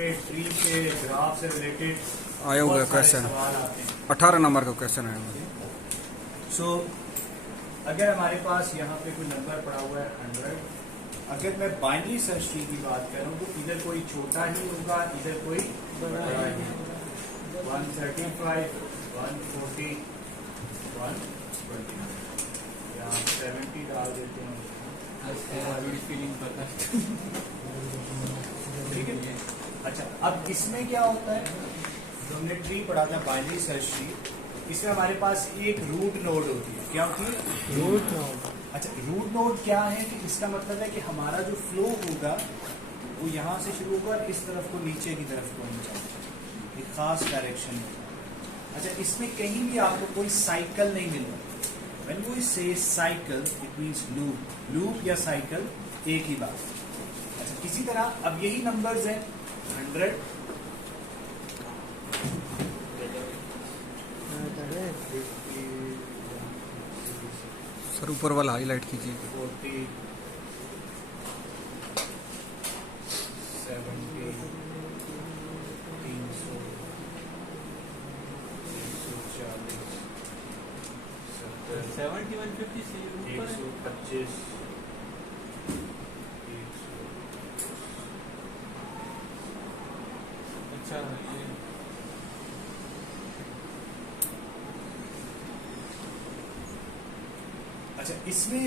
पे ट्री से ग्राफ से रिलेटेड आया हुआ क्वेश्चन सवाल आते हैं। 18 नंबर का क्वेश्चन है। सो अगर हमारे पास यहाँ पे कोई नंबर पड़ा हुआ है 100, अगर मैं बाइनरी सर्च ट्री की बात करूँ तो इधर कोई छोटा ही होगा, इधर कोई बड़ा ही होगा। 135, 140, 129, यहाँ 70 डाल देते हैं। ठीक है। अच्छा, अब इसमें क्या होता है, जो हमने ट्री पढ़ा था बाइनरी सर्च ट्री, इसमें हमारे पास एक रूट नोड होती है। क्या होती है? Root node. अच्छा, रूट नोड क्या है कि इसका मतलब है कि हमारा जो फ्लो होगा वो यहाँ से शुरू होगा और इस तरफ को नीचे की तरफ को जाएगा, एक खास डायरेक्शन में। अच्छा, इसमें कहीं भी आपको कोई साइकिल नहीं मिल रहा। When we say cycle, it means loop. Loop या साइकिल एक ही बात। अच्छा, किसी तरह अब यही नंबर्स हैं 100, 50, सर ऊपर वाला हाईलाइट कीजिए। 40, 70, 300, 340, 70, 150 से ऊपर है। 125, 100। अच्छा ये अच्छा, इसमें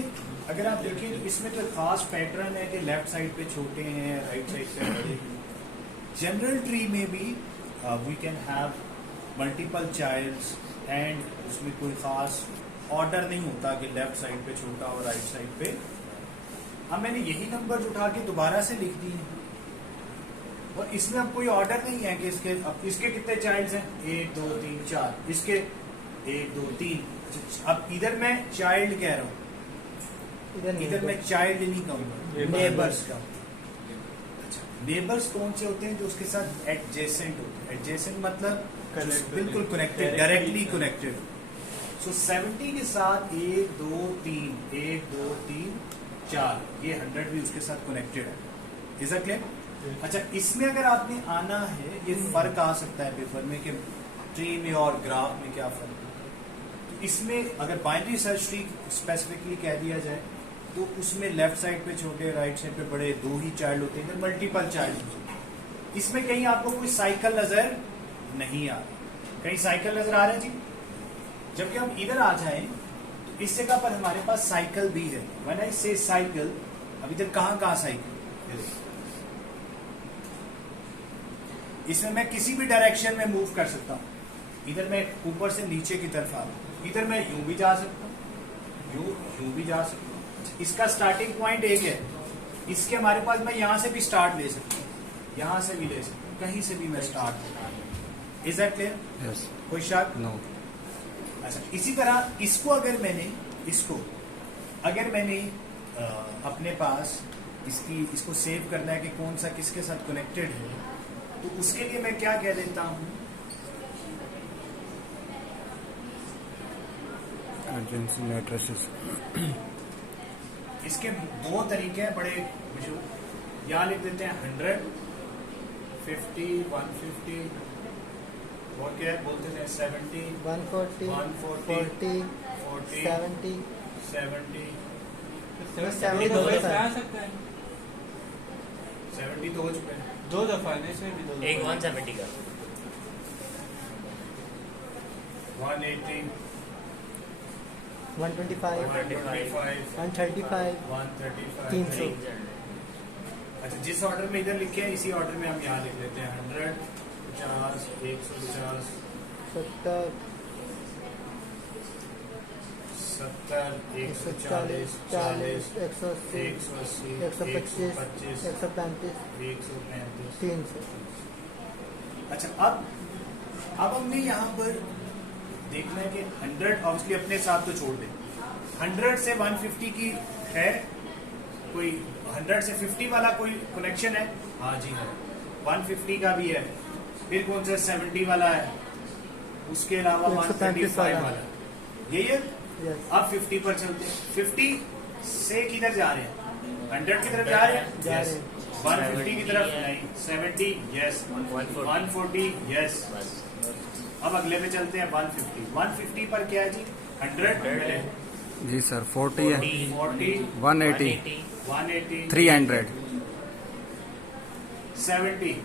अगर आप देखें तो इसमें तो खास पैटर्न है कि लेफ्ट साइड पे छोटे हैं, राइट साइड पे बड़े हैं। जनरल ट्री में भी we can have multiple childs and उसमें कोई खास ऑर्डर नहीं होता कि लेफ्ट साइड पे छोटा और राइट साइड पे। अब मैंने यही नंबर उठा के दोबारा से लिख दिए और इसमें अब कोई ऑर्डर नहीं है कि इसके कितने चाइल्ड्स हैं, 1 2 3 4, इसके 1 2 3। अब इधर मैं चाइल्ड कह रहा हूँ, इधर मैं चाइल्ड नहीं कहूँगा, नेबर्स का। अच्छा, नेबर्स कौन से होते हैं? जो उसके साथ एडजेसेंट होते हैं। एडजेसेंट मतलब बिल्कुल कनेक्टेड, डायरेक्टली कनेक्टेड। सो 70 के साथ 1 2 3, 1 2 3 4, ये 100 भी उसके साथ कनेक्टेड है। Is that clear? अच्छा, इसमें अगर आपने आना है, ये फर्क आ सकता है पेपर में कि ट्री में और ग्राफ में क्या फर्क है। इसमें अगर बाइनरी सर्च ट्री स्पेसिफिकली कह दिया जाए तो उसमें लेफ्ट साइड पे छोटे, राइट साइड पे बड़े, 2 ही चाइल्ड होते हैं, मल्टीपल चाइल्ड होते हैं। इसमें कहीं आपको कोई साइकिल नजर नहीं आ रही। कहीं साइकिल नजर आ रहा है जी? जबकि हम इधर आ जाएं तो इस जगह पर हमारे पास साइकिल भी है। व्हेन आई से साइकिल, अब इधर कहाँ साइकिल? इसमें मैं किसी भी डायरेक्शन में मूव कर सकता हूँ। इधर मैं ऊपर से नीचे की तरफ आ रहा हूँ, इधर मैं यूं भी जा सकता हूँ, यूं भी जा सकता हूँ। इसका स्टार्टिंग पॉइंट एक है, इसके हमारे पास मैं यहाँ से भी स्टार्ट ले सकता हूँ, यहाँ से भी ले सकता हूँ, कहीं से भी मैं start. Is that clear? Yes. कोई शक? नो। अच्छा, इसी तरह इसको अगर मैंने अपने पास इसको सेव करना है कि कौन सा किसके साथ कनेक्टेड है, तो उसके लिए मैं क्या कह देता हूँ, एड्रेसेस। इसके 2 तरीके हैं बड़े मशहूर। यहाँ लिख देते हैं 100, 50, 150, और क्या बोलते थे 70, 140, 140, 40, 40, 70। 70, 70 दो दफा दफा आ सकता है। 70 तो हो चुके हैं। 2 दफा है, इसमें भी 2 दफा। एक 170 का 180, 125, 125, 135, 135, 300। अच्छा, जिस ऑर्डर में इधर लिखे हैं इसी ऑर्डर में हम यहाँ लिख लेते हैं 100, 50, 150, 70, 70, 140, 40, 180, 180, 125, 125, 135, 135। 300। अच्छा, अब हमने यहाँ पर देखना है कि 100 ऑब्वियसली अपने साथ तो छोड़ दें। 100 से 150 की है कोई, 100 से 50 वाला कोई कनेक्शन है? हाँ जी है। 150 का भी है। फिर कौन सा 70 वाला है? उसके अलावा 135 वाला। यही है। Yes. अब 50 पर चलते हैं। 50 से किधर जा रहे हैं? 100 की तरफ जा रहे हैं। जा रहे हैं। 150 की तरफ नहीं, 70 यस, 140 यस। अब अगले पे चलते हैं 150। 150 पर क्या है जी? 100 पहले, जी सर 40 है 40, 180 180, 300 70,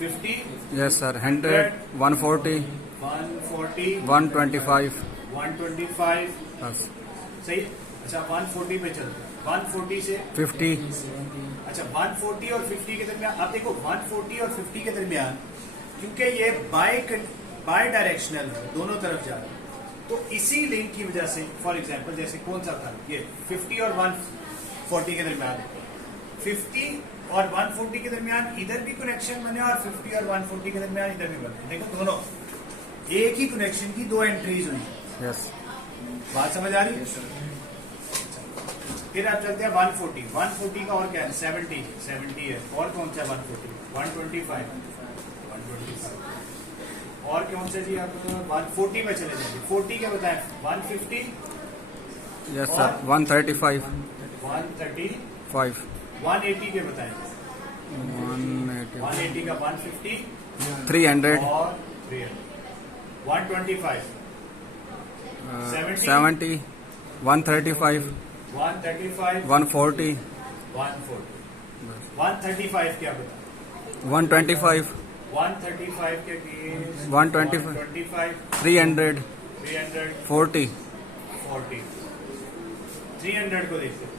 50, यस सर 100 140 140, 125 125। बस सही। अच्छा 140 पे चलते हैं। 140 से 50 अच्छा 140 और 50 के दरमियान, अब देखो 140 और 50 के दरमियान क्योंकि ये बाय डायरेक्शनल है, दोनों तरफ जा रहा है, तो इसी लिंक की वजह से फॉर एग्जांपल जैसे कौन सा था ये 50 और 140 के दरमियान, 50 और 140 के दरमियान इधर भी कनेक्शन बने और 50 और 140 के दरमियान इधर भी बने। देखो दोनों एक ही कनेक्शन की दो एंट्रीज हुई। यस बात समझ आ रही है? फिर आप चलते हैं 140। 140 का और क्या है? 70 है। और कौन सा 140? 125 और कौन सा जी? आप 140 में चले जाएंगे। 40 क्या बताएं? 150, यस सर 135 130, 180 के बताएं? 180 180 का 150 300 और 300, 125, 70 135 135, 140 140, 135 क्या बताएं? 125 135 के केस 125 300 300, 40 40, 300 को देखते हैं।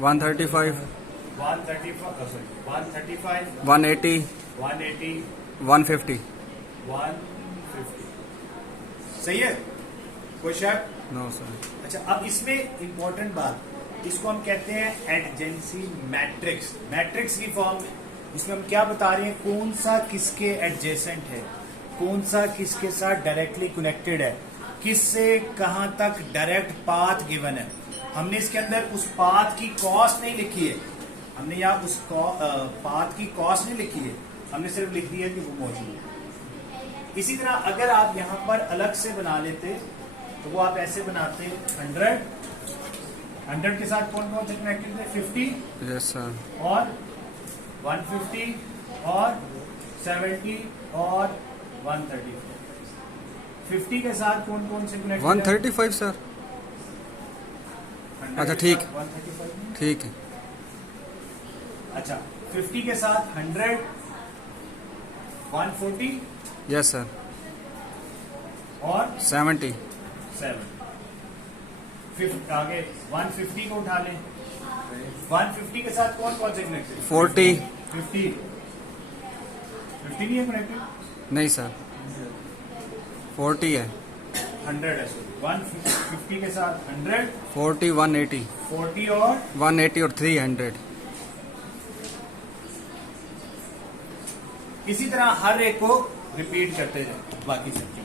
135 135, 180 180, 150 150। सही है? कोई शक? नो सर अच्छा अब इसमें इंपॉर्टेंट बात, इसको हम कहते हैं एडजेंसी मैट्रिक्स। मैट्रिक्स की फॉर्म में इसमें हम क्या बता रहे हैं? कौन सा किसके एडजेसेंट है, कौन सा किसके साथ डायरेक्टली कनेक्टेड है, किससे कहां तक डायरेक्ट पाथ गिवन है। हमने इसके अंदर उस पाथ की कॉस्ट नहीं लिखी है, हमने यहाँ उस पाथ की कॉस्ट नहीं लिखी है, हमने सिर्फ लिख दिया कि वो मौजूद है। इसी तरह अगर आप यहाँ पर अलग से बना लेते तो वो आप ऐसे बनाते 100 के साथ कौन कौन से कनेक्टेड थे? 50 यस सर और 150 और 70 और 130। 50 के साथ कौन कौन से कनेक्टेड? 135 सर अच्छा, ठीक। 135। ठीक है अच्छा 50 के साथ 100, 140 यस सर और 70 7। आगे 150 को उठा लें। 150 के साथ कौन कौन से कनेक्टेड? 40 50 नहीं है कनेक्टेड? नहीं सर 40 है 100 है सॉरी। 150 के साथ 100, 40 180 40 और 180 और 300 इसी तरह हर एक को रिपीट करते जाए बाकी सबकी।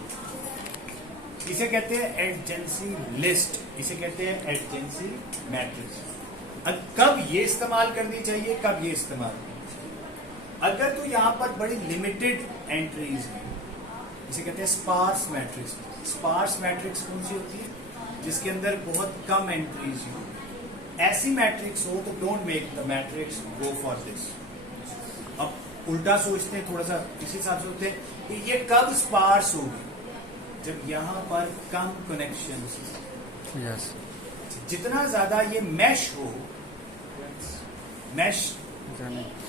इसे कहते हैं एडजेंसी लिस्ट, इसे कहते हैं एडजेंसी मैट्रिक्स। अब कब ये इस्तेमाल करनी चाहिए, कब ये इस्तेमाल करनी चाहिए? अगर तो यहाँ पर बड़ी लिमिटेड एंट्रीज हैं, इसे कहते हैं स्पार्स मैट्रिक्स। स्पार्स मैट्रिक्स कौन सी होती है? जिसके अंदर बहुत कम एंट्रीज हो। ऐसी मैट्रिक्स हो तो don't make the matrix go for this. अब उल्टा सोचते हैं, थोड़ा सा इसी हिसाब से होते हैं कि ये कब स्पार्स होगी? जब यहाँ पर कम कनेक्शन, यस जितना ज्यादा ये मैश हो। मैश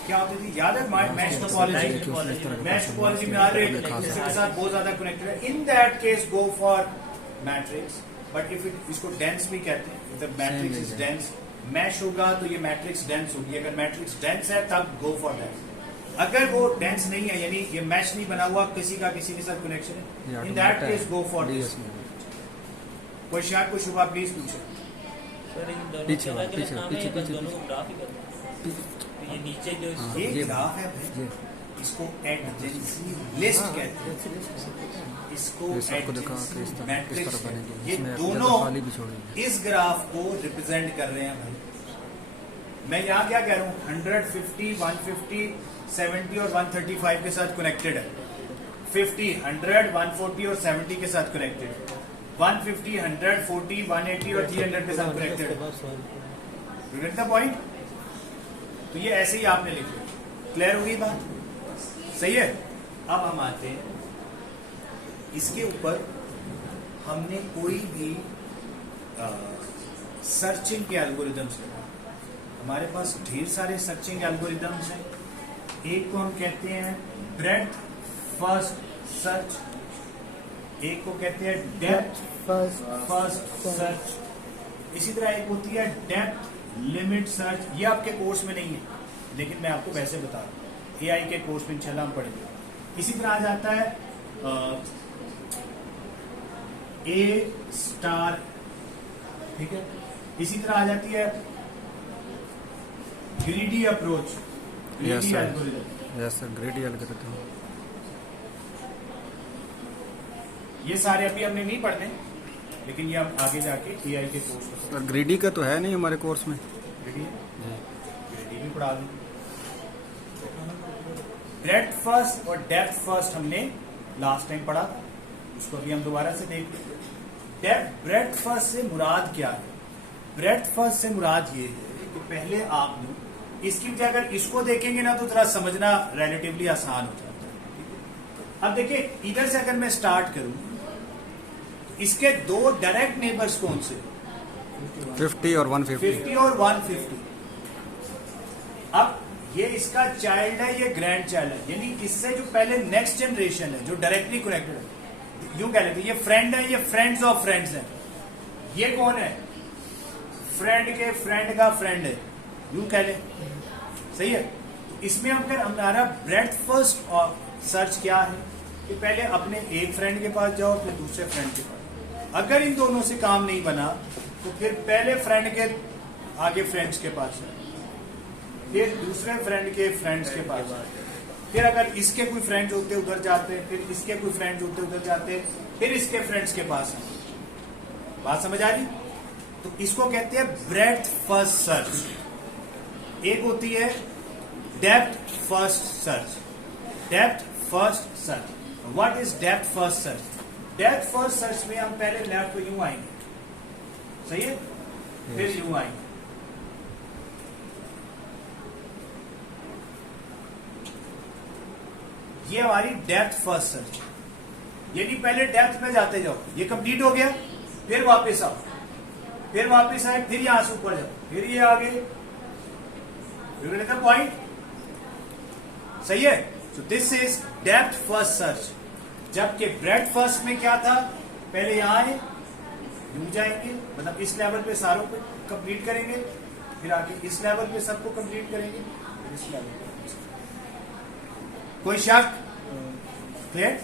क्या होती थी याद है? मैश टोपोलॉजी, मैश टोपोलॉजी में आ रहे किसी के साथ बहुत ज्यादा कनेक्टेड है, in that case go for matrix. But if इसको डेंस भी कहते हैं, if the matrix is dense, mesh होगा तो ये मैट्रिक्स डेंस होगी। अगर मैट्रिक्स डेंस है तब गो फॉर डेंस। अगर वो डेंस नहीं है, यानी ये मैच नहीं बना हुआ, किसी का किसी के साथ कनेक्शन है, in that case go for this. कोई शायद कोई शुभा प्लीज पूछे। सर इन दोनों पीछे के अलग-अलग पीछे नाम पीछे है, बस पीछे दोनों को ग्राफ ही करना है। तो ये नीचे जो हाँ, ये ये ग्राफ है भाई, इसको एडजेंसी लिस्ट कहते हैं। इसको ये सबको दिखा के इस तरह मैट्रिक्स बनेगी। ये इसमें दोनों खाली भी छोड़ेंगे। इस ग्राफ को रिप्रेजेंट कर रहे हैं भाई। मैं यहाँ क्या कह रहा हूँ? 100, 50, 150, 70 और 135 के साथ कनेक्टेड है। 50, 100, 140 और 70 के साथ कनेक्टेड। 150, 100, 40, 180 और 300 के साथ connected. You get the point? तो ये ऐसे ही आपने लिख लिया। क्लियर होगी बात? सही है। अब हम आते हैं इसके ऊपर, हमने कोई भी सर्चिंग के एल्गोरिदम्स लगा। हमारे पास ढेर सारे सर्चिंग एल्गोरिदम्स हैं। एक को हम कहते हैं ब्रेड्थ फर्स्ट सर्च, एक को कहते हैं डेप्थ फर्स्ट सर्च, इसी तरह एक होती है डेप्थ लिमिट सर्च। ये आपके कोर्स में नहीं है, लेकिन मैं आपको वैसे बता रहा हूँ, एआई के कोर्स में इंशाल्लाह हम पढ़ेंगे। इसी तरह आ जाता है ए स्टार, ठीक है। इसी तरह आ जाती है greedy approach, yes sir, algorithm. Yes sir, ग्रेडी algorithm. ये सारे अभी हमने नहीं पढ़ने, लेकिन ये हम आगे जाके एआई के कोर्स में सर ग्रेडी का तो है नहीं हमारे कोर्स में। ग्रीडी भी पढ़ा दूं। ब्रेड्थ फर्स्ट और डेप्थ फर्स्ट हमने लास्ट टाइम पढ़ा, उसको अभी हम दोबारा से देख लें। ब्रेड्थ फर्स्ट से मुराद क्या है? ब्रेड्थ फर्स्ट से मुराद ये है कि पहले आपने इसकी वजह, अगर इसको देखेंगे ना तो थोड़ा समझना रिलेटिवली आसान हो जाता है। अब देखिए, इधर से अगर मैं स्टार्ट करूं, इसके दो डायरेक्ट नेबर्स कौन से? 50 और 150। 50 और 150। अब ये इसका चाइल्ड है, ये ग्रैंड चाइल्ड है, यानी इससे जो पहले नेक्स्ट जनरेशन है जो डायरेक्टली कनेक्टेड है, यूं कह लेते हैं ये फ्रेंड है, ये फ्रेंड्स ऑफ फ्रेंड्स है। ये कौन है? फ्रेंड के फ्रेंड का फ्रेंड है, यूं कह ले। सही है। इसमें अगर हमारा ब्रेड्थ फर्स्ट सर्च क्या है कि पहले अपने एक फ्रेंड के पास जाओ, फिर दूसरे फ्रेंड के पास। अगर इन दोनों से काम नहीं बना तो फिर पहले फ्रेंड के आगे फ्रेंड्स के पास जाओ, फिर दूसरे फ्रेंड के फ्रेंड्स के पास, फिर अगर इसके कोई फ्रेंड्स होते उधर जाते, फिर इसके कोई फ्रेंड्स होते उधर जाते, फिर इसके फ्रेंड्स के पास। बात समझ आ रही? तो इसको कहते हैं ब्रेड्थ फर्स्ट सर्च। एक होती है depth first search. Depth first search, what is depth first search? Depth first search में हम पहले लेफ्ट को यूं आएंगे, सही है, फिर यूं आएंगे। ये हमारी डेप्थ फर्स्ट सर्च, यानी पहले डेप्थ में जाते जाओ, ये कंप्लीट हो गया, फिर वापस आओ, फिर वापस आए, फिर यहां से ऊपर जाओ, फिर ये आगे पॉइंट। सही है। सो this is depth first search. जबकि ब्रेड्थ फर्स्ट में क्या था? पहले यहां आए, यूं जाएंगे, मतलब इस लेवल पे सारों को कंप्लीट करेंगे, फिर आगे इस लेवल पे सबको कंप्लीट करेंगे, फिर इस लेवल पे। कोई शक? क्लियर?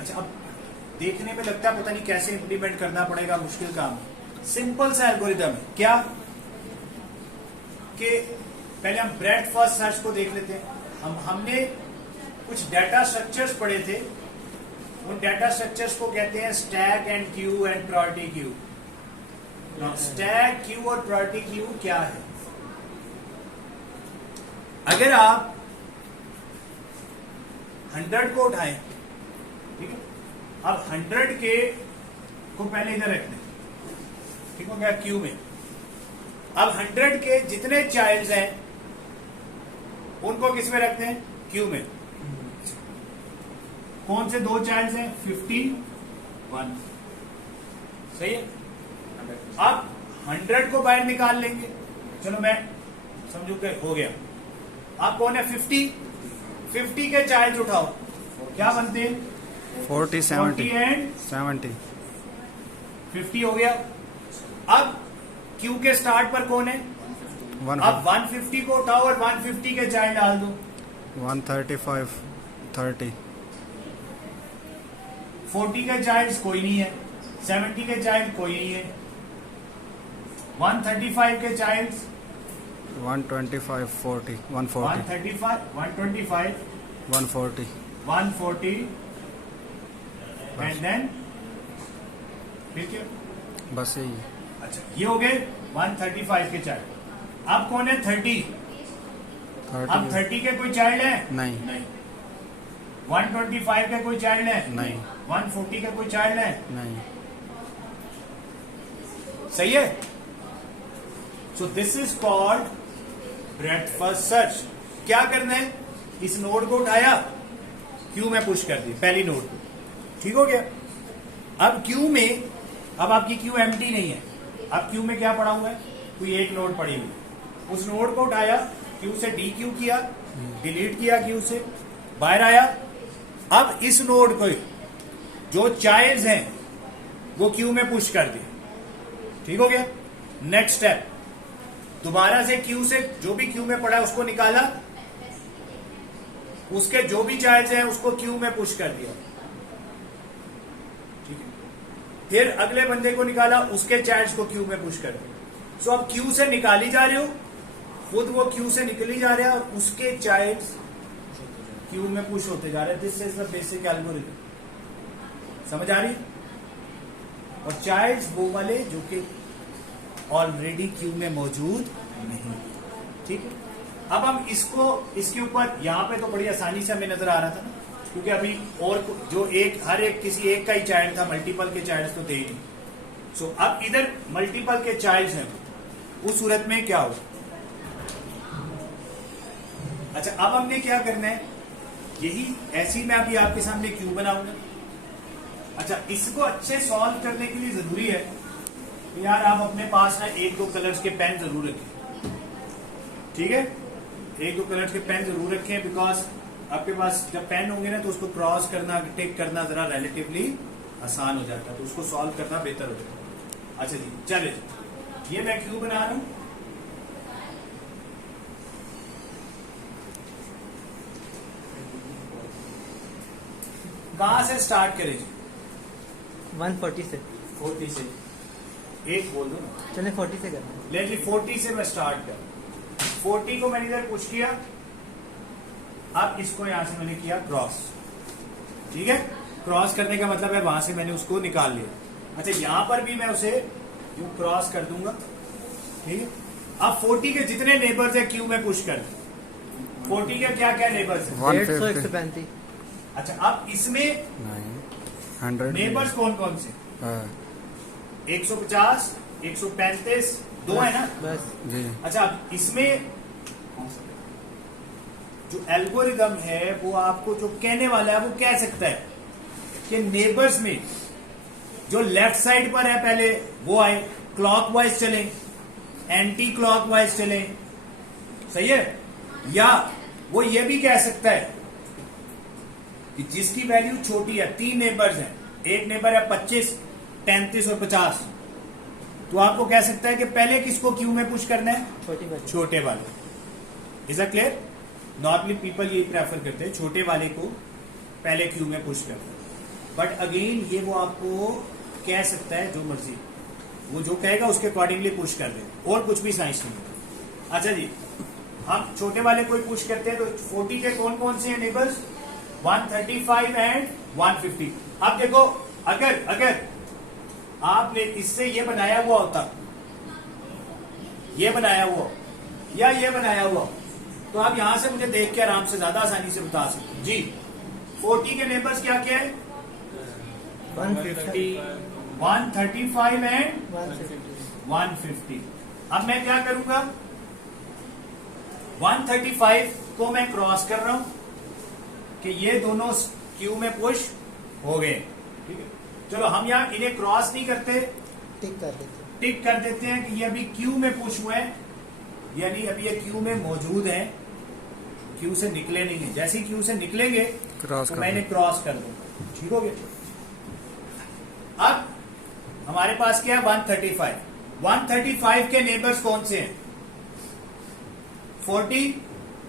अच्छा, अब देखने में लगता है पता नहीं कैसे इंप्लीमेंट करना पड़ेगा, मुश्किल काम है। सिंपल सा एल्गोरिदम है। क्या कि पहले हम ब्रेड्थ फर्स्ट सर्च को देख लेते हैं। हमने कुछ डाटा स्ट्रक्चर्स पढ़े थे, उन डाटा स्ट्रक्चर्स को कहते हैं stack and Q and priority queue. Stack, Q और प्रायोरिटी क्यू क्या है? अगर आप 100 को उठाएं, ठीक है, अब 100 के को पहले इधर रख दें, ठीक हो गया, क्यू में। अब 100 के जितने चाइल्ड्स हैं उनको किस में रखते हैं? क्यू में। कौन से दो चाइल्ड्स हैं? 51। सही है। अब 100 को बाहर निकाल लेंगे, चलो मैं समझू के हो गया। अब कौन है? 50 के चाइल्ड उठाओ, क्या बनते हैं? 40 40 एंड 70। 50 हो गया। अब क्यू के स्टार्ट पर कौन है? अब 150 को उठाओ और 150 के चाइल्ड डाल दो। 135 30। 40 के चाइल्ड कोई नहीं है, 70 के चाइल्ड कोई नहीं है, 135 के चाइल्ड 125 40 140 135 125 140 140 एंड देन फिर क्या? बस यही है। अच्छा, ये हो गए 135 के चाइल्ड। अब कौन है? 30। अब 30 के कोई चाइल्ड है? नहीं। 125 के कोई चाइल्ड है? नहीं। 140 के कोई चाइल्ड है? नहीं। सही है। सो this is called breath first search. क्या करना है, इस नोड को उठाया, क्यू में पुश कर दी, पहली नोड को, ठीक हो गया। अब क्यू में, अब आपकी क्यू एम्प्टी नहीं है, अब क्यू में क्या पड़ा हुआ है, कोई एक नोड पड़ी हुई, उस नोड को उठाया, क्यू से डी क्यू किया, डिलीट किया क्यू से, बाहर आया। अब इस नोड को जो चाइल्ड्स हैं वो क्यू में पुश कर दिया, ठीक हो गया। नेक्स्ट स्टेप, दोबारा से क्यू से जो भी क्यू में पड़ा है उसको निकाला, उसके जो भी चाइल्ड्स हैं उसको क्यू में पुश कर दिया, ठीक है। फिर अगले बंदे को निकाला, उसके चाइल्ड्स को क्यू में पुश कर दिया। सो अब क्यू से निकाली जा रहे हो, खुद वो क्यू से निकली जा रहा है और उसके चाइल्ड्स क्यू में पुश होते जा रहे हैं। This is the basic algorithm, समझ आ रही है। और चाइल्ड्स वो वाले जो कि ऑलरेडी क्यू में मौजूद नहीं, ठीक है। अब हम इसको, इसके ऊपर यहां पे तो बड़ी आसानी से हमें नजर आ रहा था ना, क्योंकि अभी और जो एक, हर एक किसी एक का ही चाइल्ड था, मल्टीपल के चाइल्ड्स तो थे ही नहीं। सो अब इधर मल्टीपल के चाइल्ड्स हैं, उस सूरत में क्या होगा। अच्छा, अब हमने क्या करना है, यही ऐसी मैं अभी आपके सामने क्यू बनाऊंगा। अच्छा, इसको अच्छे सॉल्व करने के लिए जरूरी है कि यार आप अपने पास ना एक दो कलर्स के पेन जरूर रखें, ठीक है। एक दो कलर्स के पेन जरूर रखें, बिकॉज आपके पास जब पेन होंगे ना तो उसको क्रॉस करना, टिक करना जरा रिलेटिवली आसान हो जाता है, तो उसको सॉल्व करना बेहतर हो जाता है। अच्छा जी, चले जी, ये मैं क्यू बना रहा हूं। कहां से स्टार्ट करें जी? 140 से 40 से, एक बोल दो ना। चले 40 से करना है। ले जी, 40 से मैं स्टार्ट कर, 40 को मैंने इधर पुश किया, अब इसको यहां से मैंने किया क्रॉस, ठीक है। क्रॉस करने का मतलब है वहां से मैंने उसको निकाल लिया। अच्छा, यहां पर भी मैं उसे यूं क्रॉस कर दूंगा, ठीक है। अब 40 के जितने नेबर्स है क्यू में पुश कर, 40 के क्या क्या नेबर्स है, 150 135। अच्छा, अब इसमें 100 नेबर्स कौन कौन से, 150 135 दो है ना बस जी। अच्छा, अब इसमें जो एल्गोरिदम है वो आपको जो कहने वाला है वो कह सकता है कि नेबर्स में जो लेफ्ट साइड पर है पहले वो आए, क्लॉकवाइज चले, एंटी क्लॉकवाइज चले, सही है। या वो ये भी कह सकता है कि जिसकी वैल्यू छोटी है, 3 नेबर्स हैं, एक नेबर है 25 33 और 50, तो आपको कह सकता है कि पहले किसको क्यू में पुश करना है, छोटी बच्ची। छोटे वाले। Is a clear. Normally people ये प्रेफर करते हैं छोटे वाले को पहले क्यू में पुश करते हैं, बट अगेन ये वो आपको कह सकता है जो मर्जी, वो जो कहेगा उसके अकॉर्डिंगली पुश कर दे, और कुछ भी साइंस नहीं है। अच्छा जी, हम छोटे वाले को ही पुश करते हैं, तो 40 के कौन कौन से हैं नेबर्स, 135 एंड 150। अब देखो, अगर आपने इससे ये बनाया हुआ होता, ये बनाया हुआ या ये बनाया हुआ, तो आप यहां से मुझे देख के आराम से ज्यादा आसानी से बता सकते जी। 40 के नेबर्स क्या क्या है, 150 135 एंड 150। 150। अब मैं क्या करूंगा, 135 को मैं क्रॉस कर रहा हूं कि ये दोनों क्यू में पुश हो गए, ठीक है। चलो हम यहां इन्हें क्रॉस नहीं करते, टिक कर देते हैं। टिक कर देते हैं कि ये अभी क्यू में पुश हुए हैं, यानी अभी ये क्यू में मौजूद हैं, क्यू से निकले नहीं है। जैसे क्यू से निकलेंगे क्रॉस तो कर मैं इन्हें क्रॉस कर दूंगा, ठीक हो गया। अब हमारे पास क्या है, 135 के नेबर्स कौन से हैं, 40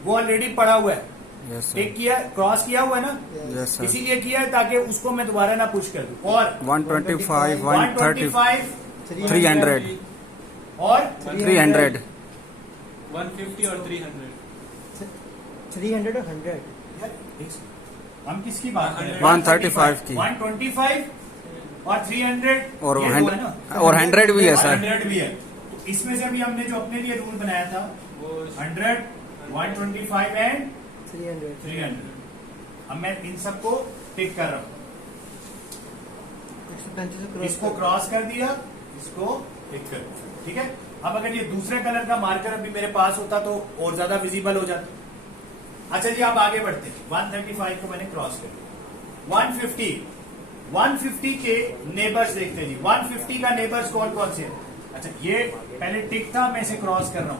वो ऑलरेडी पड़ा हुआ है, यस टिक किया, क्रॉस किया हुआ है ना, यस सर। इसीलिए किया है ताकि उसको मैं दोबारा ना पुश कर दूं। और 125 130 125 300 और 300 150 और 300 300 और 100। यार, एक सेकंड, हम किसकी बात कर रहे हैं, 135 की। 125 और 300 और ये दो है ना? 100 भी है सर। 100 भी है, तो इसमें से अभी हमने जो अपने लिए रूल बनाया था वो 100 125 एंड 300। 300। अब मैं इन सबको टिक कर रहा हूं, 135 से इसको क्रॉस कर दिया, इसको टिक कर दिया, ठीक है। अब अगर ये दूसरे कलर का मार्कर अभी मेरे पास होता तो और ज्यादा विजिबल हो जाता। अच्छा जी, आप आगे बढ़ते हैं। 135 को मैंने क्रॉस कर दिया। 150 के नेबर्स देखते हैं जी। 150 का नेबर्स कौन कौन से हैं? अच्छा, ये पहले टिक था, मैं इसे क्रॉस कर रहा हूँ।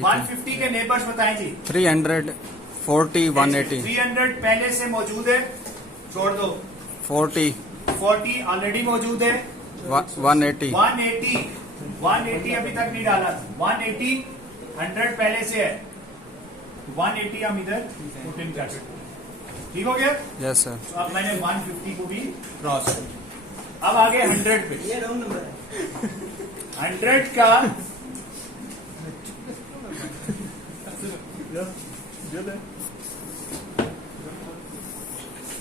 150 के नेबर्स बताएं जी। 300, 40, 180, 300 पहले से मौजूद है, छोड़ दो। 40, 40 ऑलरेडी मौजूद है। 180, 180 अभी तक नहीं डाला था। 180 100 पहले से है, 180 हम इधर पुट इन कर सकते हैं। ठीक हो गया? Yes sir. तो अब मैंने 150 को भी क्रॉस कर दिया। अब आगे 100 पे। ये रॉन्ग नंबर है। 100 का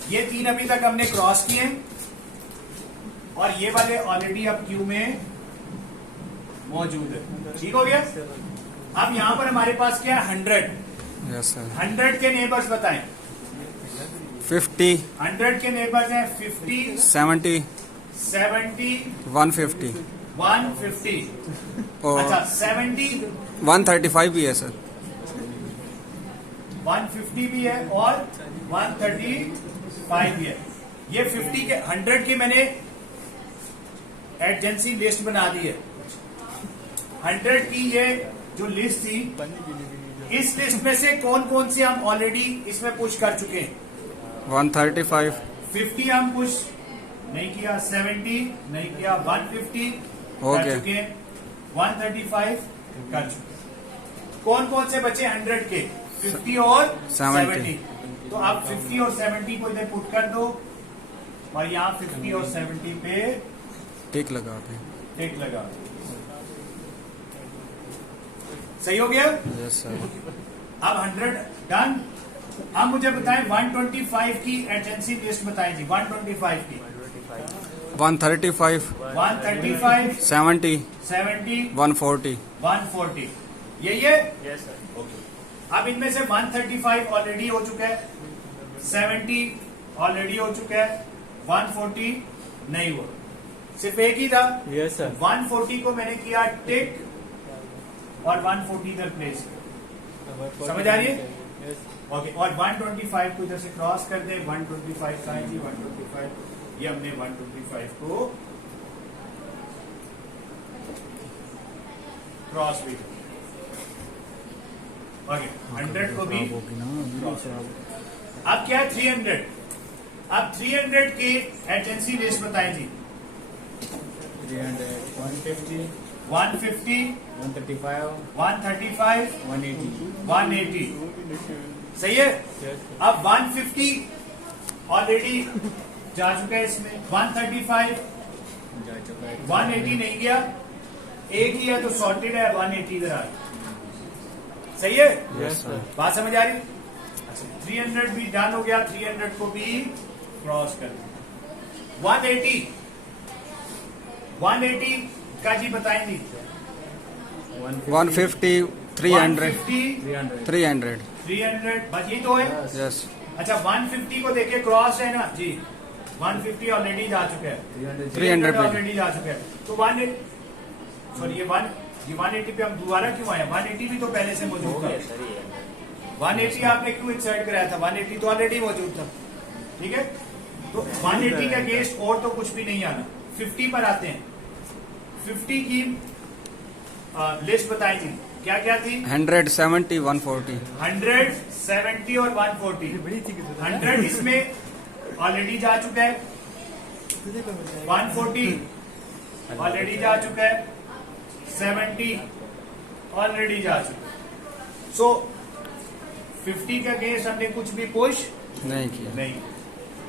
ये 3 अभी तक हमने क्रॉस किए और ये वाले ऑलरेडी अब क्यू में मौजूद है। ठीक हो गया? अब यहां पर हमारे पास क्या है? 100। Yes sir. 100 के नेबर्स बताएं। 50, 100 के नेबर्स हैं 50, 70, 70, 150 150। और अच्छा, 70, 135 भी है सर। 150 भी है और 135 भी है। ये 50 के 100 की मैंने एडजेंसी लिस्ट बना दी है। 100 की ये जो लिस्ट थी, इस लिस्ट में से कौन कौन से हम ऑलरेडी इसमें पुश कर चुके हैं? 135, 50 हम पुश नहीं किया, 70 नहीं किया, 150 हो कर गया। चुके हैं, 135 कर चुके। कौन कौन से बचे 100 के? 50 और 70। तो आप 50 और 70 को इधर पुट कर दो और यहाँ 50 और 70 पे टिक लगा दें। टिक लगा दो। सही हो गया? Yes sir. अब 100 डन। अब मुझे बताएं 125 की एजेंसी लिस्ट बताएं जी। 125 की 135, 135, 70, 70, 140, 140 यही है? Yes sir. ओके। अब इनमें से 135 ऑलरेडी हो चुका है, 70 ऑलरेडी हो चुका है, 140 नहीं हुआ, सिर्फ एक ही था। Yes sir. 140 को मैंने किया टिक और 140 इधर प्लेस किया। समझ आ रही है? ओके। और 125 को इधर से क्रॉस कर दे। 125 कहाँ है जी? 125 ये हमने 125 को क्रॉस भी कर। ओके, 100 को भी क्रॉस। अब क्या है? 300। अब 300 की एजेंसी लिस्ट बताएं जी। 300, 150, 150, 135, 135, 180. 180 सही है? अब 150 ऑलरेडी जा चुका है इसमें, 135, जा चुका है. 180 नहीं गया, एक ही है तो सॉर्टेड है, 180 इधर आ गया। सही है? Yes, sir. बात समझ आ रही? अच्छा, 300 भी डन हो गया, 300 को भी क्रॉस कर दिया। 180 का जी बताएंगे। 150, 300, 150, 300। 300 बस ये तो है। यस। अच्छा, 150 को देखिए क्रॉस है ना जी, 150 ऑलरेडी जा चुका है, 300 पे। ऑलरेडी जा चुका है, तो 180 सॉरी ये 180 पे हम दोबारा क्यों आए? 180 भी तो पहले से मौजूद था। 180 आपने क्यों इंसर्ट कराया था? 180 तो ऑलरेडी मौजूद था। ठीक है, तो 180 का अगेंस्ट और तो कुछ भी नहीं आना। 50 पर आते हैं। 50 की लिस्ट बताएं जी, क्या क्या थी? 100, 70, 140। 100, 70 और 140। 100 इसमें ऑलरेडी जा चुका है, 140 ऑलरेडी जा चुका है, 70 ऑलरेडी जा चुका है। सो 50 के अगेंस्ट हमने कुछ भी पुश नहीं किया। नहीं।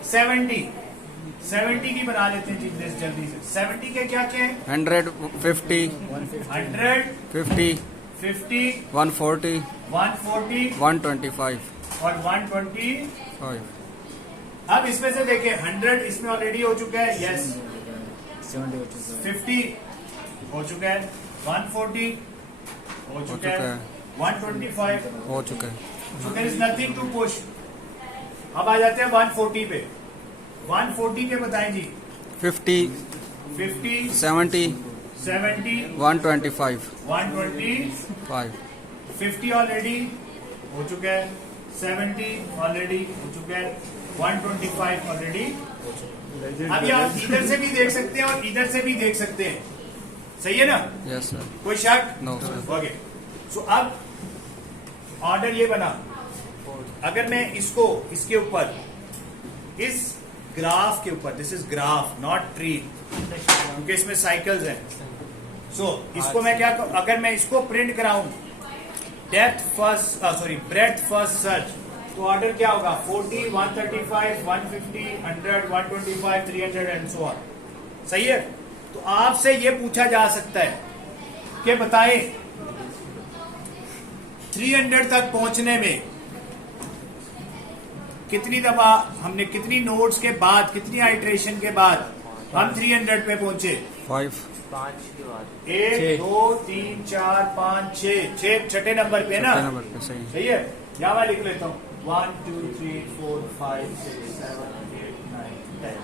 70 की बना लेते हैं जी लिस्ट जल्दी से। 70 के क्या क्या है? 100, 50, 100, 50, 50, 140, 140 125, और 125। 5। अब इसमें से देखिए 100 इसमें ऑलरेडी हो चुका है, यस। 70 हो चुका है. 50 हो चुका है, 140 हो चुका है, 125 हो चुका है। So there is nothing to push. अब आ जाते हैं 140 पे। 140 के बताएं जी। 50, 50, 70, 70, 125. 120, 50 ऑलरेडी हो चुका है, 70 ऑलरेडी हो चुका है, 125 ऑलरेडी हो चुका है। अभी आप इधर से भी देख सकते हैं और इधर से भी देख सकते हैं, सही है ना? Yes, sir. कोई शक? No, sir. ओके। सो अब ऑर्डर ये बना, अगर मैं इसको इसके ऊपर इस ग्राफ के ऊपर, this is graph not tree, क्योंकि इसमें साइकिल्स हैं। सो इसको मैं क्या करूं, अगर मैं इसको प्रिंट कराऊं depth first breadth first search, तो ऑर्डर क्या होगा? 40, 135, 150, 100, 125, 300 एंड सो ऑन। सही है? तो आपसे ये पूछा जा सकता है कि बताएं 300 तक पहुंचने में कितनी दफा हमने, कितनी नोट्स के बाद, कितनी आइट्रेशन के बाद हम 300 पे पहुंचे? 5. 1, 2, 3, 4, 5, 6 छठे नंबर पे ना? नंबर पे सही. सही है? यहां मैं लिख लेता हूं 1, 2, 3, 4, 5, 6, 7, 8, 9, 10।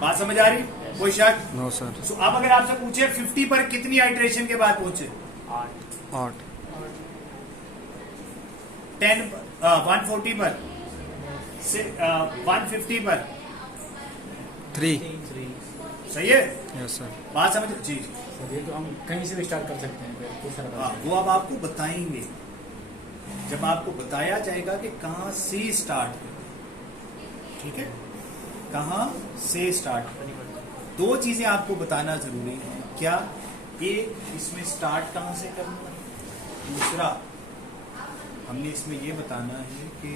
बात समझ आ रही? कोई शक? No, sir. So, अब अगर आपसे पूछे 50 पर कितनी आइट्रेशन के बाद पहुंचे? 8. 10 140 पर, 150 पर, 3. सही है? Yes, sir. बात समझ जी? सर ये तो हम कहीं से भी स्टार्ट कर सकते हैं फिर कुछ सारा हाँ, वो अब आपको बताएंगे जब आपको बताया जाएगा कि कहां से स्टार्ट करें। ठीक है? कहां से स्टार्ट करें। दो चीजें आपको बताना जरूरी है। क्या? एक, इसमें स्टार्ट कहां से करना, दूसरा हमने इसमें ये बताना है कि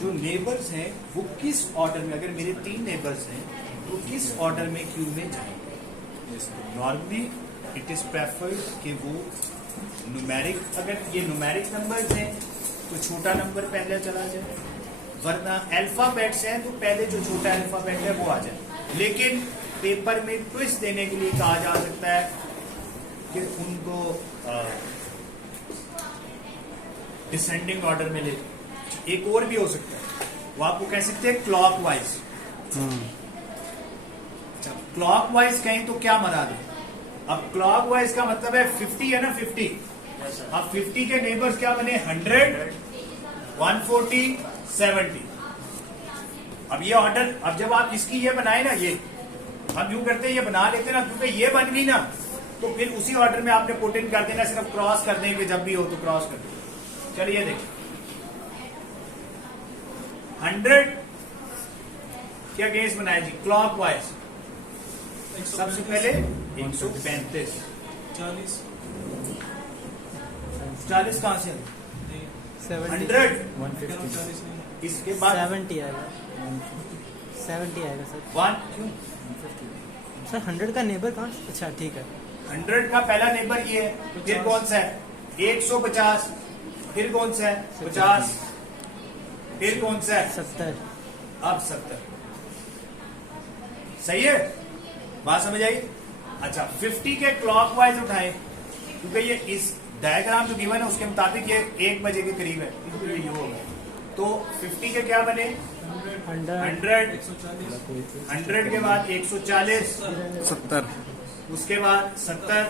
जो नेबर्स हैं वो किस ऑर्डर में, अगर मेरे 3 नेबर्स हैं तो किस ऑर्डर में क्यू में जाएंगे। नॉर्मली इट इज प्रेफर्ड कि वो न्यूमेरिक, अगर ये न्यूमेरिक नंबर्स हैं तो छोटा नंबर पहले चला जाए, वरना अल्फाबेट्स हैं तो पहले जो छोटा अल्फाबेट है वो आ जाए। लेकिन पेपर में ट्विस्ट देने के लिए कहा जा सकता है कि उनको डिसेंडिंग ऑर्डर में ले। एक और भी हो सकता है, वो आपको कह सकते हैं क्लॉकवाइज। अच्छा, क्लॉकवाइज कहें तो क्या मरा दे? अब क्लॉकवाइज का मतलब है 50 है ना, 50। अब 50 के नेबर्स क्या बने? 100, 140, 70। अब ये ऑर्डर, अब जब आप इसकी ये बनाए ना, ये हम यूं करते हैं, ये बना लेते ना, क्योंकि ये बन गई ना तो फिर उसी ऑर्डर में आपने पुट इन कर देना, सिर्फ क्रॉस कर देंगे जब भी हो तो क्रॉस कर देंगे। चलिए देखिए 100 क्या केस बनाया जी क्लॉकवाइज। सबसे पहले 135, 40 कहां से? 100, 150 इसके बाद 70 आएगा, 70 आएगा सर। 1 क्यों? सर 100 का नेबर कहाँ? अच्छा ठीक है। 100 का पहला नेबर ये है, फिर कौन सा है? 150, फिर कौन सा है? 50, फिर कौन सा है? 70। अब 70। सही है? बात समझ आई? अच्छा, 50 के क्लॉकवाइज उठाए, क्योंकि ये इस डायग्राम जो गिवन है उसके मुताबिक ये 1 बजे के करीब है, इसलिए ये होगा। तो 50 के क्या बने? 100, 100 के बाद 140, 70. उसके बाद 70।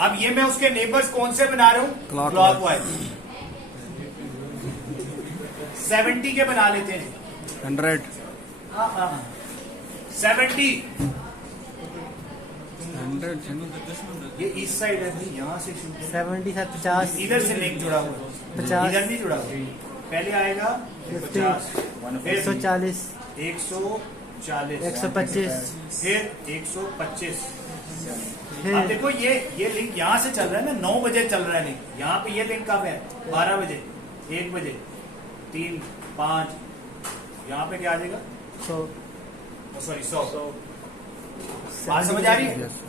अब ये मैं उसके नेबर्स कौन से बना रहा हूं? क्लॉकवाइज। 70 के बना लेते हैं। 100. 70 100. ये इस साइड है भाई, यहाँ से शुरू। 70 सर 50। इधर से लिंक जुड़ा हुआ है, 50, इधर नहीं जुड़ा हुआ। पहले आएगा 50, फिर 140, 140, 125, फिर 125। अब फिर देखो ये लिंक यहाँ से चल रहा है ना, 9 बजे चल रहा है लिंक। यहाँ पे ये लिंक कब है? 12 बजे, 1 बजे, 3, 5। यहाँ पे क्या आ जाएगा? 100। सॉरी 100। बात समझ आ रही है? Yes, sir.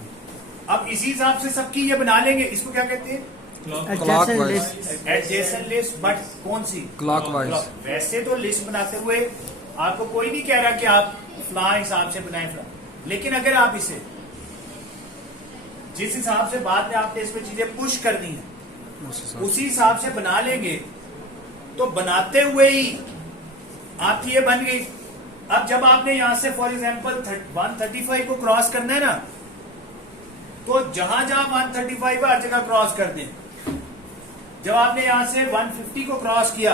अब इसी हिसाब से सबकी ये बना लेंगे। इसको क्या कहते हैं? Adjacent Clockwise. List. Adjacent list. But कौन सी? Clockwise. वैसे तो लिस्ट बनाते हुए आपको कोई नहीं कह रहा कि आप फला हिसाब से बनाए फला, लेकिन अगर आप इसे जिस हिसाब से बाद में आपने इसमें चीजें पुश करनी है उसी हिसाब से बना लेंगे तो बनाते हुए ही आपकी ये बन गई। अब जब आपने यहां से फॉर एग्जाम्पल 135 को क्रॉस करना है ना, तो जहां जहां 135 हर जगह क्रॉस कर दें। जब आपने यहां से 150 को क्रॉस किया,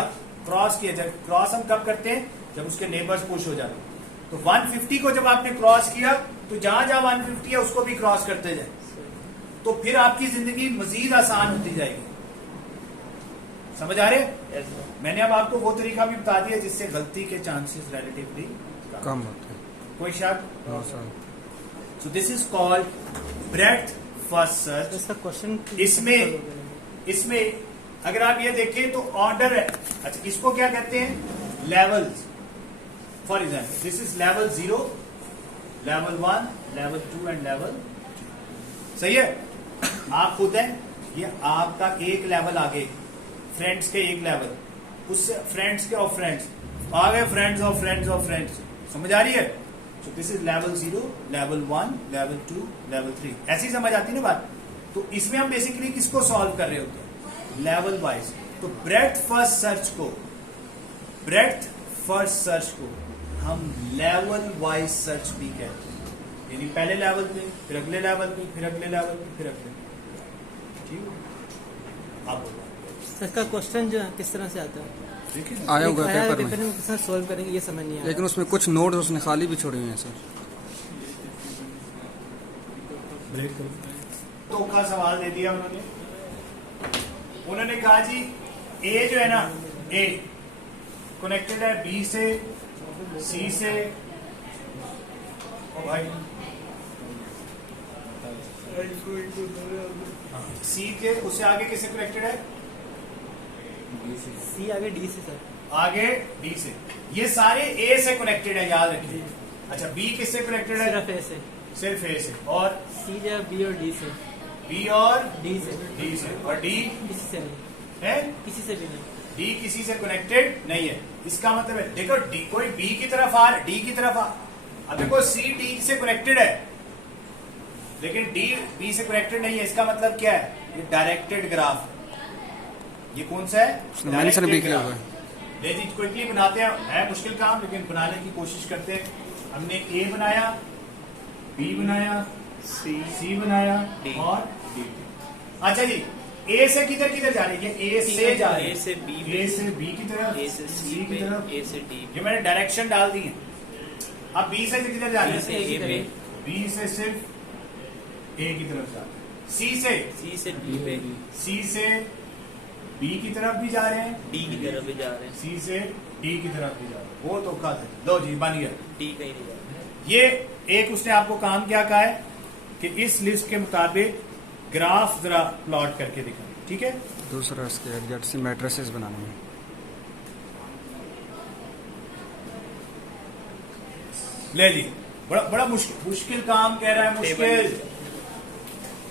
जब क्रॉस हम कब करते हैं, जब उसके नेबर्स पुश हो जाते हैं। तो 150 को जब आपने क्रॉस किया, तो जहां जहां 150 है उसको भी क्रॉस करते जाए, तो फिर आपकी जिंदगी मजीद आसान होती जाएगी। समझ आ रहे? मैंने अब आपको वो तरीका भी बता दिया जिससे गलती के चांसेस रिलेटिवली कम होते हैं। कोई शक? No sir. So this is called breadth first search. इसका क्वेश्चन इसमें अगर आप ये देखें तो ऑर्डर है। अच्छा, इसको क्या कहते हैं? Levels. For example this is level 0, level 1, level 2 and level. सही है? आप खुद हैं, ये आपका एक लेवल आगे, फ्रेंड्स के एक लेवल, उससे फ्रेंड्स के और फ्रेंड्स आगे, फ्रेंड्स और फ्रेंड्स और फ्रेंड्स। समझ आ रही है? सो this is level 0, level 1, level 2, level 3। ऐसी समझ आती है ना बात? तो इसमें हम बेसिकली किसको सॉल्व कर रहे होते हैं? Level wise. तो ब्रेड्थ फर्स्ट सर्च को हम लेवल वाइज सर्च भी कहते हैं। यानी पहले लेवल पे, फिर अगले लेवल पे, फिर अगले लेवल पे, फिर अगले। ठीक है? आप बोलो। इसका क्वेश्चन जो है किस तरह से आता है? देखिए आया होगा पेपर पेपर में, में किस तरह सॉल्व करेंगे ये समझ नहीं आया। लेकिन उसमें कुछ नोट्स उसने खाली भी छोड़े हुए हैं सर। धोखा सवाल दे दिया उन्होंने कहा जी ए जो है ना, ए कनेक्टेड है बी से, सी से, ओ भाई सी के उससे आगे किससे कनेक्टेड है? सी आगे डी से सर। आगे डी से। ये सारे ए से कनेक्टेड है, याद रखिए। अच्छा, बी किससे कनेक्टेड है? सिर्फ ए से। सिर्फ ए से। और सी जो बी और डी से। बी और डी से। डी से। और डी किसी से नहीं, है? किसी से भी नहीं। डी किसी से कनेक्टेड नहीं है। इसका मतलब है, देखो डी कोई बी की तरफ आ, डी की तरफ आ। अब देखो सी डी से कनेक्टेड है, लेकिन डी बी से कनेक्टेड नहीं है। इसका मतलब क्या है? ये डायरेक्टेड ग्राफ। ये कौन सा है? मेंशन भी किया हुआ है। ले जी, क्विकली बनाते हैं। है मुश्किल काम, लेकिन बनाने की कोशिश करते हैं। हमने ए बनाया, बी बनाया, सी बनाया और डी। अच्छा जी, ए से किधर किधर जा रही है? ए से जा रही है, ए से बी, ए से बी की तरफ, ए से सी की तरफ, ए से डी। ये मैंने डायरेक्शन डाल दी है। अब बी से किधर जा रही बी से है? ए पे, बी से सिर्फ ए की तरफ जा रही है। सी से डी पे, सी से बी की तरफ भी जा रहे हैं, डी की तरफ भी जा रहे हैं, सी से डी की तरफ भी जा रहे हैं। वो तो का था। लो जी, बन गया। डी कहीं नहीं जा रहे। ये एक उसने आपको काम क्या कहा है कि इस लिस्ट के मुताबिक ग्राफ जरा प्लॉट करके दिखाएं। ठीक है? दूसरा इसके एग्जैक्ट सी मैट्रिसेस बनाने हैं। ले ली। बड़ा मुश्किल काम कह रहा है, मुश्किल।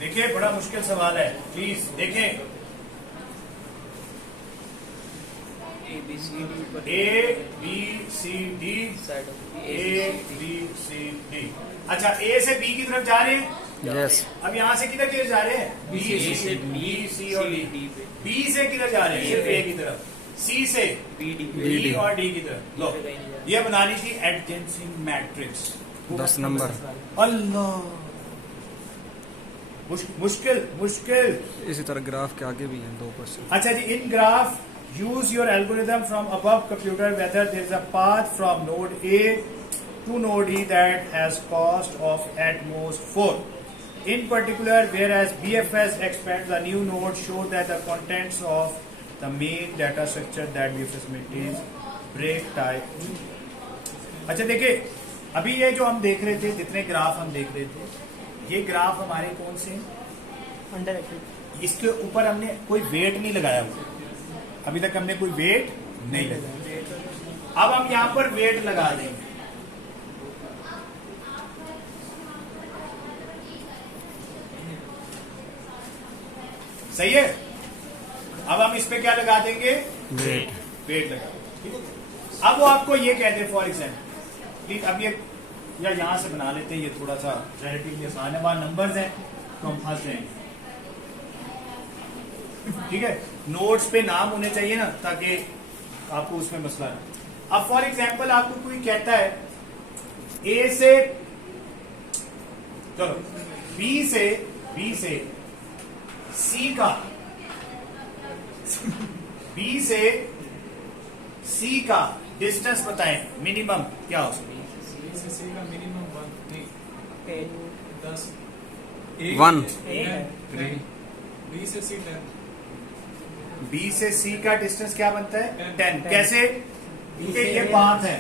देखिए, बड़ा मुश्किल सवाल है, प्लीज देखें। ए बी सी डी पर A B C D, side of A B C D. अच्छा, ए से बी की तरफ जा रहे हैं। यस। अब यहाँ से किधर किधर जा रहे हैं? ए से बी सी और डी। डी पे, बी से किधर जा रहे हैं? सिर्फ ए की तरफ। सी से बी डी बी पे, और डी की तरफ। लो, ये बनानी थी एडजेंसिंग मैट्रिक्स। 10 नंबर। अल्लाह, मुश्किल। इसी तरह ग्राफ के आगे भी हैं 2 क्वेश्चन। अच्छा जी, इन graph use your algorithm from above computer whether there is a path from node A to node E that has cost of at most 4. In particular, whereas BFS expands the new node show that the contents of the main data structure that BFS maintains break type. अच्छा देखिए, अभी ये जो हम देख रहे थे, जितने ग्राफ हम देख रहे थे, ये ग्राफ हमारे कौन से हैं? अंडर इसके ऊपर हमने कोई वेट नहीं लगाया हुआ। अभी तक हमने कोई वेट नहीं लगाया। अब हम यहां पर वेट लगा देंगे। सही है? अब हम इस पे क्या लगा देंगे? वेट लगा देंगे। अब वो आपको ये कहते हैं, फॉर एग्जाम्पल प्लीज, अब ये या यहां से बना लेते हैं, ये थोड़ा सा रिलेटिवली आसान है। वहां नंबर्स हैं तो हम फंस जाएंगे। ठीक है? नोट्स पे नाम होने चाहिए ना, ताकि आपको उसमें मसला है। अब फॉर एग्जाम्पल आपको कोई कहता है ए से, चलो बी से सी का, बी से सी का डिस्टेंस बताएं, मिनिमम क्या हो सकता है? बी से सी का मिनिमम 1 10 1 3 बी से सी 10 बी से सी का डिस्टेंस क्या बनता है? 10। 10 कैसे? क्योंकि ये पाथ है,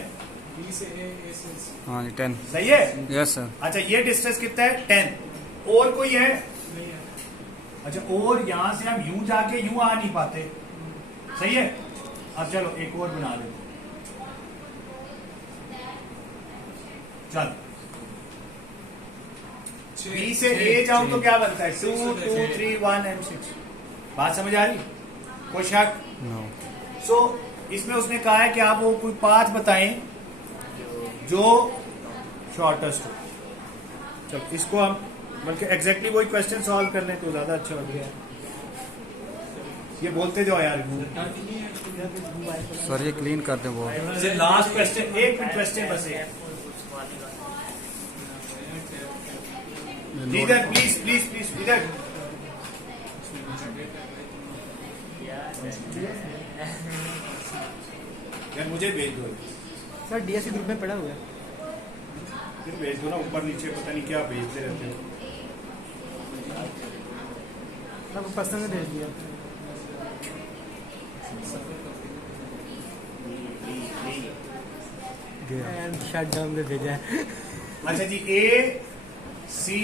बी से ए से सी हाँ जी 10 सही है। यस सर अच्छा ये डिस्टेंस कितना है? 10। और कोई है? नहीं है। अच्छा, और यहां से हम यूं जाके यूं आ नहीं पाते, सही है। अब चलो एक और बना लेते, चल बी से ए जाऊं तो क्या बनता है? 2 2 3 1 एंड 6। बात समझ आ रही? कोई शक? नो सो इसमें उसने कहा है कि आप वो कोई पाथ बताएं जो शॉर्टेस्ट हो। चलो इसको हम बल्कि एग्जैक्टली वही क्वेश्चन सॉल्व कर लें तो ज्यादा अच्छा लग गया। ये बोलते जाओ यार। सर ये क्लीन कर दे वो लास्ट क्वेश्चन, एक क्वेश्चन बस है। इधर प्लीज प्लीज प्लीज इधर। यार मुझे भेज दो, सर डीएससी ग्रुप में पड़ा हुआ है। फिर भेज दो ना, ऊपर नीचे पता नहीं क्या भेजते रहते हो। आपको पर्सनल भेज दिया। शट डाउन में भेजा है। अच्छा जी, A C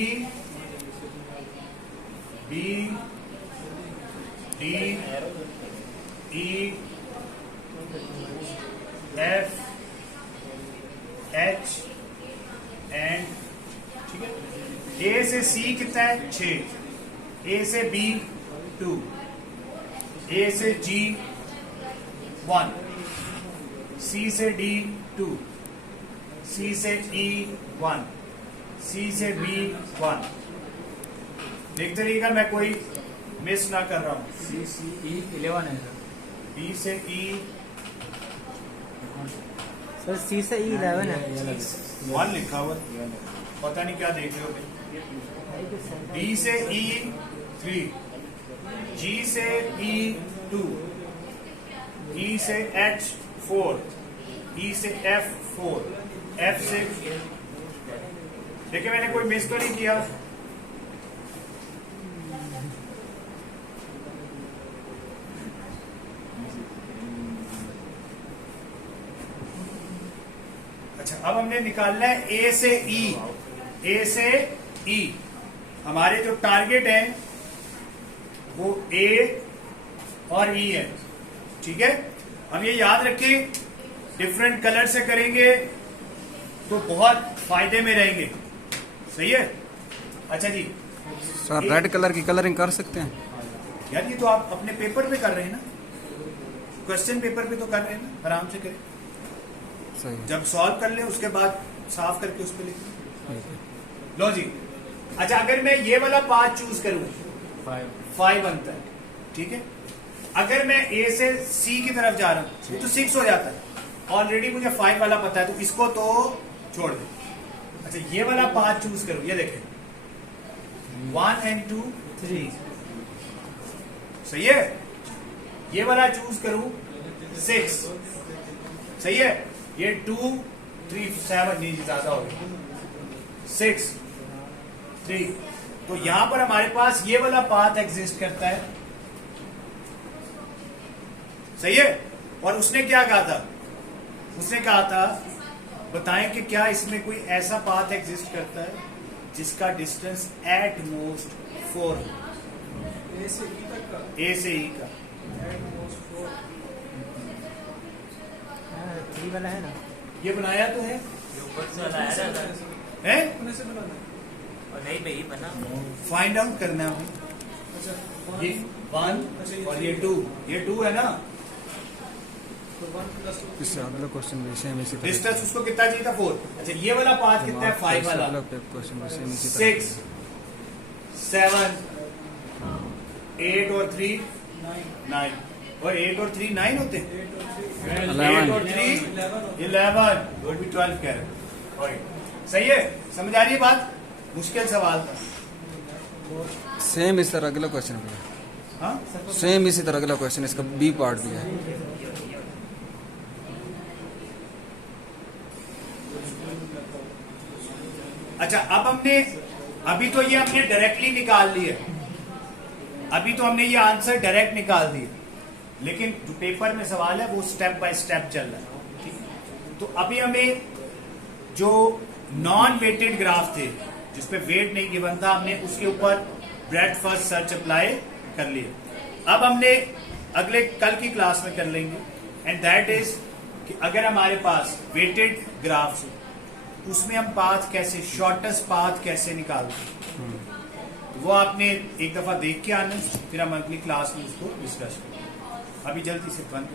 B D E F H and, ठीक है। ए से सी कितना है? 6। ए से बी 2, ए से जी 1, सी से डी 2, सी से ई 1, सी से बी 1। देखते रहिएगा मैं कोई मिस ना कर रहा हूं। सी सी ई 11 है सर। बी से ई सर सी से ई 11 है। 1 लिखा हुआ, पता नहीं क्या देख रहे हो भाई। डी से ई 3, जी से ई 2, ई से एच 4, ई से एफ 4, एफ से, देखिए मैंने कोई मिस तो नहीं किया। अच्छा अब हमने निकालना है ए से ई, ए से ई। हमारे जो टारगेट है वो ए और ई है, ठीक है। हम ये याद रखें, डिफरेंट कलर से करेंगे तो बहुत फायदे में रहेंगे, सही है। अच्छा जी, सर रेड कलर की कलरिंग कर सकते हैं? यार ये तो आप अपने पेपर पे कर रहे हैं ना, क्वेश्चन पेपर पे तो कर रहे हैं ना, आराम से करें। सही है जब सॉल्व कर ले उसके बाद साफ करके उस पर लिखें। ठीक है। लो जी, अच्छा अगर मैं ये वाला पाथ चूज करूं 5 बनता है, ठीक है। अगर मैं ए से सी की तरफ जा रहा हूं तो 6 हो जाता है। ऑलरेडी मुझे 5 वाला पता है तो इसको तो छोड़ दे। अच्छा ये वाला पाथ चूज करूं, ये देखें 1 and 2 3, सही है। ये वाला चूज करूं 6, सही है। ये 2 3 7 नहीं ज्यादा हो गया, 6 3। तो यहां पर हमारे पास ये वाला पाथ एग्जिस्ट करता है, सही है। और उसने क्या कहा था? उसने कहा था बताएं कि क्या इसमें कोई ऐसा पाथ एग्जिस्ट करता है जिसका डिस्टेंस एट मोस्ट 4 हो। ए से ई तक का ए से ई का almost 4 3 वाला है ना। ये बनाया तो है, ऊपर से वाला है ना सर? है? अपने से बनाना है। और नहीं भाई बना। फाइंड आउट करना है हमें। अच्छा ये 1 और ये 2, ये 2 है ना। तो 1 + 2 इससे अगला क्वेश्चन भी सेम इसी तरह डिस्टेंस उसको कितना चाहिए था? 4। अच्छा ये वाला पाथ कितना है? 5 वाला। अगला क्वेश्चन भी सेम इसी 6 7 8 और 3 9। और 8 और 3 9 होते हैं। 8 और 3 11, वो भी 12 कह रहे हैं। सही है, समझ आ रही है बात? मुश्किल सवाल था। सेम इस तरह अगला क्वेश्चन भी है, हाँ सेम इसी तरह अगला क्वेश्चन, इसका बी पार्ट भी है। अच्छा, अब हमने अभी तो ये हमने डायरेक्टली निकाल लिए, अभी तो हमने ये आंसर डायरेक्ट निकाल दिए, लेकिन जो पेपर में सवाल है वो स्टेप बाय स्टेप चल रहा है, ठीक है? तो अभी हमें जो नॉन वेटेड ग्राफ थे जिसपे वेट नहीं गिवन था, हमने उसके ऊपर ब्रेड फर्स्ट सर्च अप्लाई कर लिया। अब हमने अगले कल की क्लास में कर लेंगे, एंड दैट इज कि अगर हमारे पास वेटेड ग्राफ है उसमें हम पाथ कैसे, शॉर्टेस्ट पाथ कैसे निकालते हैं, वो आपने एक दफा देख के आना, फिर हम अगली क्लास में उसको डिस्कस करेंगे। अभी जल्दी से बंद